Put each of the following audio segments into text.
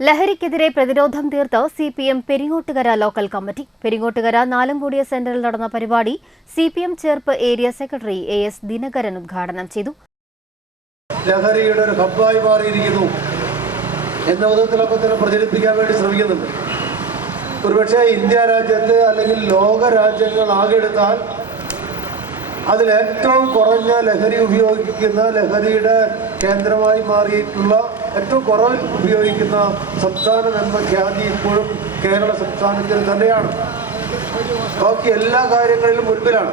ലഹരിക്കെതിരെ പ്രതിരോധം തീർത്ത് CPM Peringottukara local committee. Peringottukara നാലംകൂടിയ സെന്ററിൽ നടന്ന പരിപാടി CPM Cherpu area secretary S Dinakaran ഉദ്ഘാടനം ചെയ്തു. ലഹരിയുടെ ഒരു ഹബ്ബായി മാറിയിരിക്കുന്നു എന്ന വിധത്തിലൊക്കെ തന്നെ പ്രചരിപ്പിക്കാൻ വേണ്ടി ശ്രമിക്കുന്നുണ്ട്. ഒരുപക്ഷെ ഇന്ത്യ രാജ്യത്ത് അല്ലെങ്കിൽ ലോക രാജ്യങ്ങൾ ആകെ എടുത്താൽ അതിൽ ഏറ്റവും കുറഞ്ഞ ലഹരി ഉപയോഗിക്കുന്ന, ലഹരിയുടെ കേന്ദ്രമായി മാറിയിട്ടുള്ള ഏറ്റവും കുറവ് ഉപയോഗിക്കുന്ന സംസ്ഥാനം എന്ന ഖ്യാതി ഇപ്പോഴും കേരള സംസ്ഥാനത്തിന് തന്നെയാണ്. ബാക്കി എല്ലാ കാര്യങ്ങളിലും മുൻപിലാണ്.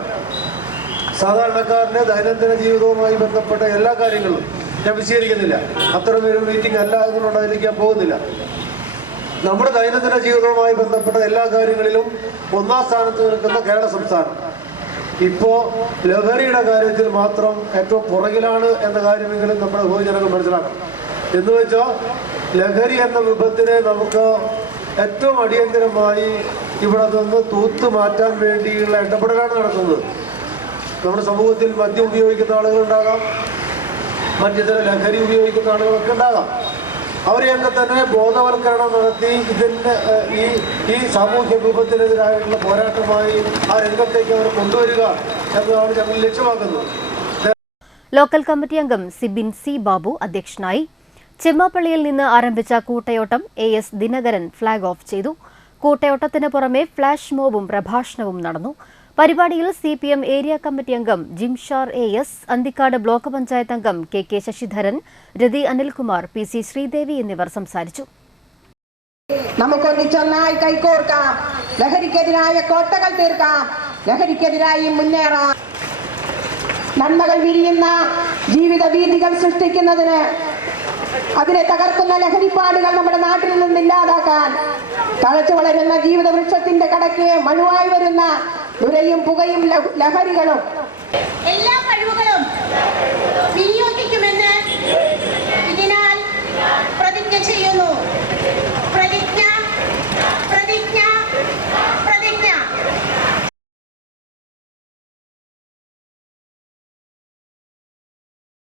സാധാരണക്കാരൻ്റെ ദൈനംദിന ജീവിതവുമായി ബന്ധപ്പെട്ട എല്ലാ കാര്യങ്ങളും ഞാൻ വിശദീകരിക്കുന്നില്ല. അത്തരമൊരു മീറ്റിംഗ് അല്ല എന്നുകൊണ്ട് അതിലേക്ക് ഞാൻ പോകുന്നില്ല. നമ്മുടെ ദൈനംദിന ജീവിതവുമായി ബന്ധപ്പെട്ട എല്ലാ കാര്യങ്ങളിലും ഒന്നാം സ്ഥാനത്ത് നിൽക്കുന്ന കേരള സംസ്ഥാനം ഇപ്പോൾ ലഹരിയുടെ കാര്യത്തിൽ മാത്രം ഏറ്റവും പുറകിലാണ് എന്ന കാര്യമെങ്കിലും നമ്മുടെ പൊതുജനങ്ങൾ മനസ്സിലാക്കണം. എന്ന് വെച്ചാൽ ലഹരി എന്ന വിപത്തിനെ നമുക്ക് ഏറ്റവും അടിയന്തരമായി ഇവിടെ നിന്ന് തൂത്തു മാറ്റാൻ വേണ്ടിയുള്ള ഇടപെടലാണ് നടത്തുന്നത്. നമ്മുടെ സമൂഹത്തിൽ മദ്യം ഉപയോഗിക്കുന്ന ആളുകളുണ്ടാകാം, മറ്റിതര ലഹരി ഉപയോഗിക്കുന്ന ആളുകളൊക്കെ ഉണ്ടാകാം. അവരെയൊക്കെ തന്നെ ബോധവൽക്കരണം നടത്തി ഇതിൻ്റെ ഈ സാമൂഹ്യ വിപത്തിനെതിരായിട്ടുള്ള പോരാട്ടമായി ആ രംഗത്തേക്ക് അവർ കൊണ്ടുവരിക എന്നതാണ് ഞങ്ങൾ ലക്ഷ്യമാക്കുന്നത്. ലോക്കൽ കമ്മിറ്റി അംഗം സിബിൻ സി ബാബു അധ്യക്ഷനായി. ചെമ്മാപ്പള്ളിയിൽ നിന്ന് ആരംഭിച്ച കൂട്ടയോട്ടം എസ് ദിനകരൻ ഫ്ളാഗ് ഓഫ് ചെയ്തു. കൂട്ടയോട്ടത്തിന് പുറമെ ഫ്ളാഷ് മോബും പ്രഭാഷണവും നടന്നു. പരിപാടിയിൽ സിപിഎം ഏരിയ കമ്മിറ്റി അംഗം ജിംഷാർ എസ്, അന്തിക്കാട് ബ്ലോക്ക് പഞ്ചായത്ത് അംഗം കെ ശശിധരൻ, രതി അനിൽകുമാർ, പി ശ്രീദേവി എന്നിവർ സംസാരിച്ചു. നമുക്കൊന്നിച്ചൊന്നായി കൈകോർക്കാം, ലഹരിക്കെതിരായ കോട്ടകൾ തീർക്കാം, ലഹരിക്കെതിരായി മുന്നേറാം. നന്മകൾ വിരിയുന്ന ജീവിത വീഥികൾ സൃഷ്ടിക്കുന്നതിന്, അതിനെ തകർക്കുന്ന ലഹരിപ്പാടുകൾ നമ്മുടെ നാട്ടിൽ നിന്നില്ലാതാക്കാൻ, തഴച്ചു വളരുന്ന ജീവിത വൃക്ഷത്തിന്റെ കടയ്ക്ക് മഴുവായി വരുന്ന നുരയും പുകയും ലഹരികളും എല്ലാ കഴിവുകളും വിനിയോഗിക്കുമെന്ന്